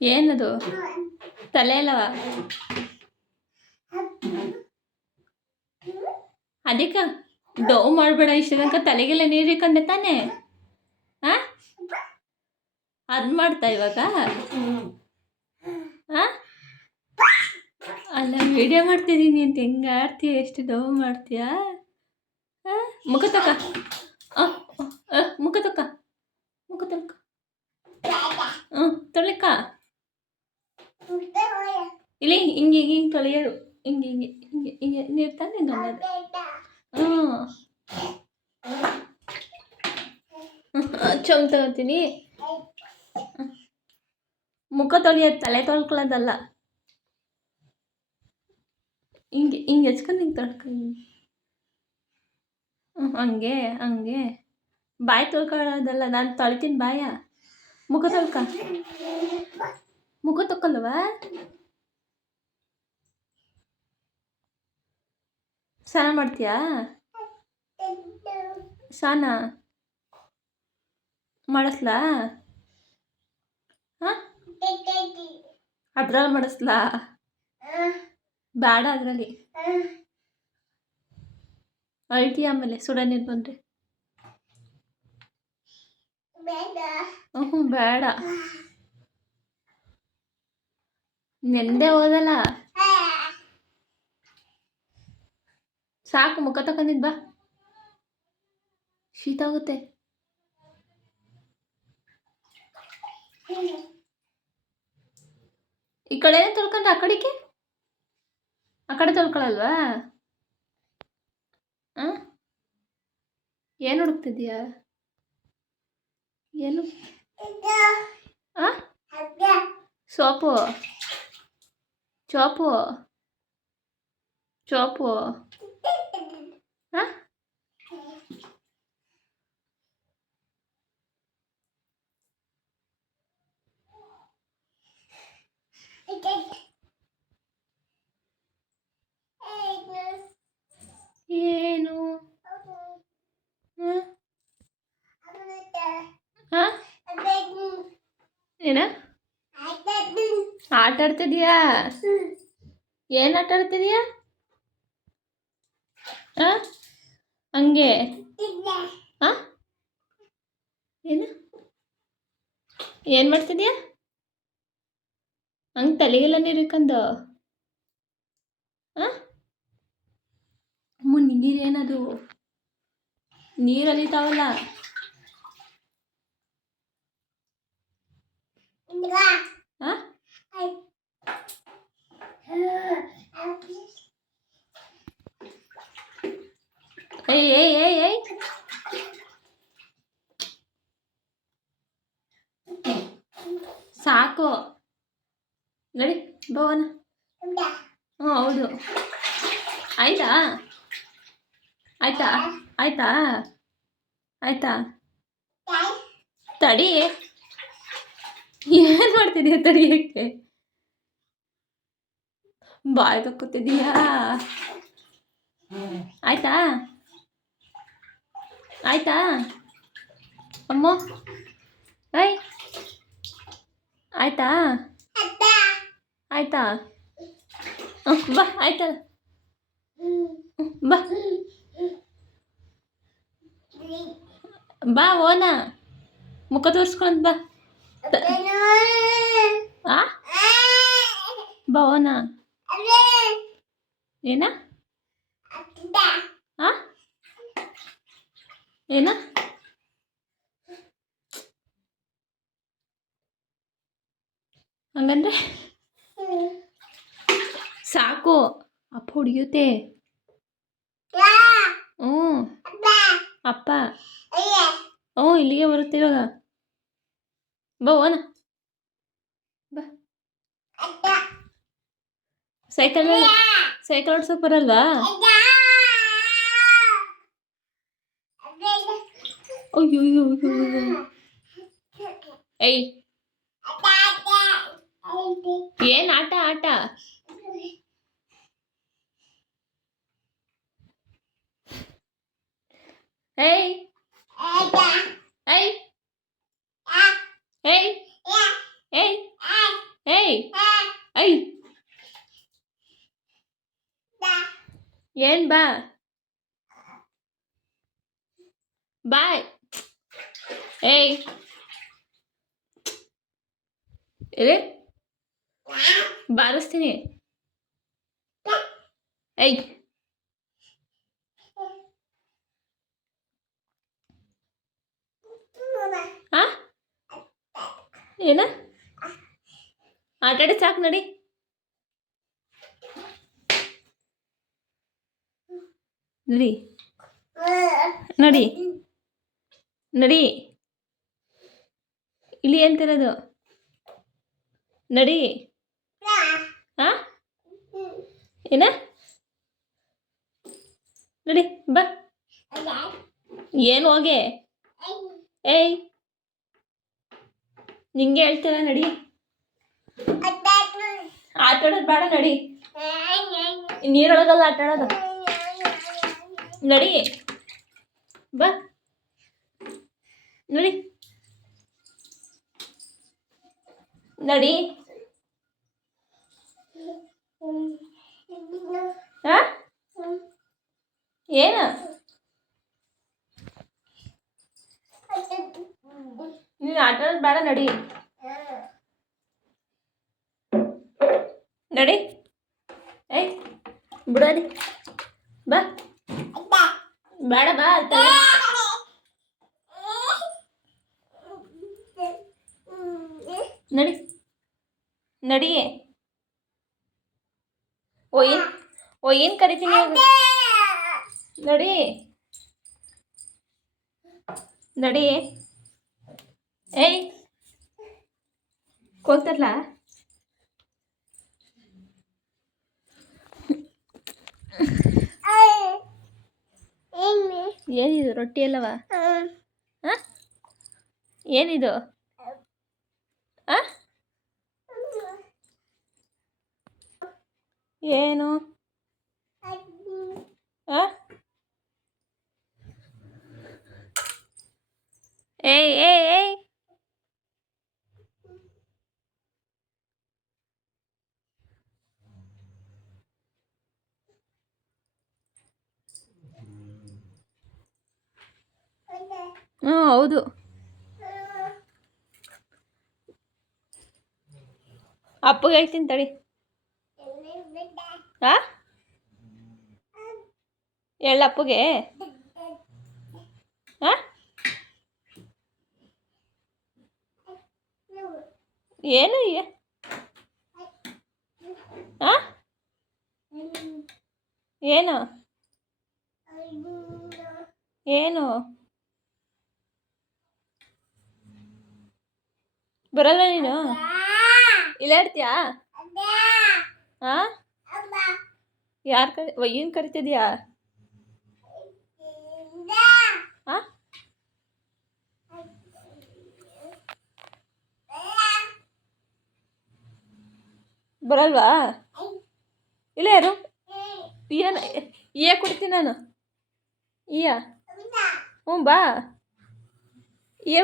ಏನದು? ತಲೆ ಅಲ್ಲವ ಅದಕ್ಕೆ ಡೋ ಮಾಡಬೇಡ ಇಷ್ಟ ತನಕ ತಲೆಗೆಲ್ಲ ನೀರು ಇಕ್ಕಂಡೆ ತಾನೆ? ಅದ್ ಅದು ಮಾಡ್ತಾ ಇವಾಗ? ಅಲ್ಲ ವಿಡಿಯೋ ಮಾಡ್ತಿದ್ದೀನಿ ಅಂತ ಹೆಂಗೆ ಆಡ್ತೀಯ ಎಷ್ಟು ಡೋ ಮಾಡ್ತೀಯ? ಮುಖ ತಕ ಆ, ಆ, ಮುಖ ತಕ ಮುಖ ತಕ ಹ್ಞೂ ತೊಳಿಕ ಇಲ್ಲಿ ಹಿಂಗೆ ಹಿಂಗೆ ತೊಳೆಯೋದು ಹಿಂಗೆ ಹಿಂಗೆ ಹಿಂಗೆ ಹಿಂಗೆ ನೀರು ತಾನೇ ಗಂಗದು ಹ್ಞೂ ಚೊಂಬ್ ತಗೋತೀನಿ. ಮುಖ ತೊಳೆಯೋದು ತಲೆ ತೊಳ್ಕೊಳ್ಳೋದಲ್ಲ. ಹಿಂಗೆ ಹಿಂಗೆ ಹೆಚ್ಕೊಂಡು, ಹಿಂಗೆ ತೊಳ್ಕೊಂಡು. ಹ್ಞೂ ಹಂಗೆ ಹಂಗೆ. ಬಾಯಿ ತೊಳ್ಕೊಳ್ಳೋದಲ್ಲ, ನಾನು ತೊಳಿತೀನಿ ಬಾಯ. ಮುಖ ತೊಳ್ಕ. ಮುಖ ತೊಕ್ಕಲ್ವ ಸ್ನಾನ ಮಾಡ್ತೀಯಾ? ಸ್ನಾನ ಮಾಡಿಸ್ಲಾ? ಹಾಂ? ಅದ್ರಲ್ಲಿ ಮಾಡಿಸ್ಲಾ? ಬೇಡ ಅದರಲ್ಲಿ. ಅಳ್ತಿ ಆಮೇಲೆ ಸುಡ ನೀರು ಬಂದರೆ. ಹ್ಞೂ ಬೇಡ. ನೆಂದೇ ಹೋದಲ್ಲ? ಸಾಕು, ಮುಖ ತಕೊಂಡಿದ್ ಬಾ. ಶೀತ ಆಗುತ್ತೆ. ಈ ಕಡೆ ತೊಳ್ಕೊಂಡ್ರೆ? ಆ ಕಡೆಗೆ? ಆ ಕಡೆ ತೊಳ್ಕೊಳಲ್ವಾ? ಏನು ಹುಡುಕ್ತಿದ್ಯಾ ಏನು? ಸೋಪು? ಚೋಪು ಚೋಪು ಆ? ಏನು ಹ್ಮ್? ಆ? ಏನ ಆಟ ಆಡ್ತಿದ್ಯಾ ಏನು ಆಟ ಆಡ್ತಿದ್ಯಾ? ಹಂಗೆ? ಏನು? ಏನು ಮಾಡ್ತಿದ್ಯಾ? ಹಂಗೆ ತಲೆಗೆಲ್ಲ ನೀರು ಇಕ್ಕಂದು ಮುನ್ನಿ ನೀರು ಏನದು? ನೀರು ಅಲಿತಾವಲ್ಲ ಆ ಏಯ್ ಏಯ್ ಏಯ್ ಏಯ್ ಸಾಕು. ನಡಿ ಭವನ. ಹ್ಞೂ ಹೌದು. ಆಯ್ತಾ? ಆಯ್ತಾ? ಆಯ್ತಾ? ಆಯ್ತಾ? ತಡಿ. ಏನು ಮಾಡ್ತಿದೀಯ ತಡಿಯಕ್ಕೆ ಬಾಯ್ ತಕ್ಕೋತಿದೀಯಾ ಆಯ್ತಾ? ಆಯ್ತಾ? ಅಮ್ಮ. ಐ ಆಯ್ತಾ? ಆಯ್ತಾ? ಬಾ ಆಯ್ತಲ್ಲ ಬಾ. ಬಾ ಓನ. ಮುಖ ತೋರಿಸ್ಕೊಂಡ್ ಬಾ. ಆ? ಬಾ ಓನ. ಏನ? ಏನ? ಹಂಗಂದ್ರೆ? ಸಾಕು, ಅಪ್ಪ ಹೊಡಿಯುತ್ತೆ ಹ್ಞೂ. ಅಪ್ಪ. ಹ್ಞೂ, ಇಲ್ಲಿಗೆ ಬರುತ್ತೆ ಇವಾಗ. ಬಾ ಬ. ಸೈಕಲ್ ಸೈಕಲ್ ಓಡ್ಸೋಕೆ ಬರಲ್ವಾ? ಅಯ್ಯೋ. ಏಯ್. ಏನ್ ಆಟ ಆಟ ಏಯ್ ಏಯ್ ಏಯ್ ಏಯ್ ಏಯ್ ಐ ಏನ್ ಬಾ ಬಾಯ್ ಏಯ್ ಎಲೆ ಬಾರಿಸ್ತೀನಿ. ಹಾ ಏನ? ಆಟಾಡಿ ಸಾಕು ನಡಿ. ನಡಿ. ನಡಿ. ನಡಿ. ಇಲ್ಲಿ ಅಂತಿರೋದು ನಡಿ. ಹಾ? ಏನ? ನಡಿ, ಬಾ. ಏನು ಹೋಗೆ? ಏಯ್. ನಿಂಗೆ ಹೇಳ್ತೀರ ನಡಿ. ಆಟ ಆಡೋದು ಬೇಡ, ನಡಿ. ನೀರೊಳಗಲ್ಲ ಆಟ ಆಡೋದು ನಡಿ. ಬಾ. ನಡಿ. ನಡಿ ಹಾ ಏನು? ನೀನು ಆಟ ಬೇಡ, ನಡಿ. ನಡಿ. ಏಯ್, ಬಿಡೋದಿ. ಬಾ. ಬೇಡ, ಬಾ ಅಂತ ನಡಿ. ನಡಿ. ಓ, ಏನ್ ಓ, ಏನ್ ಕರಿತೀನಿ? ನಡಿ. ನಡಿ. ಏಯ್. ಕೊಲ್ತಲ್ಲ ಏನಿದು? ರೊಟ್ಟಿ ಅಲ್ಲವ? ಹಾ. ಏನಿದು? ಏನು? ಏಯ್ ಏಯ್ ಏಯ್ ಹ್ಞೂ ಹೌದು. ಅಪ್ಪಗೆ ಹೇಳ್ತೀನಿ ತಡಿ. ಆ? ಹೇಳ ಅಪ್ಪಗೆ ಆ ಏನು ಏನು? ಏನು? ಬರಲ್ಲ ನೀನು? ಇಲ್ಲ ಇಡ್ತೀಯಾ ಹಾ ಯಾರು ಕರಿ ಏನು ಕರಿತಿದ್ಯಾ ಹಾ ಬರಲ್ವಾ? ಇಲ್ಲ ಯಾರು ಏನು ಏ ಕೊಡ್ತೀನಿ ನಾನು. ಈಯ ಹ್ಞೂ ಬಾ. ಏ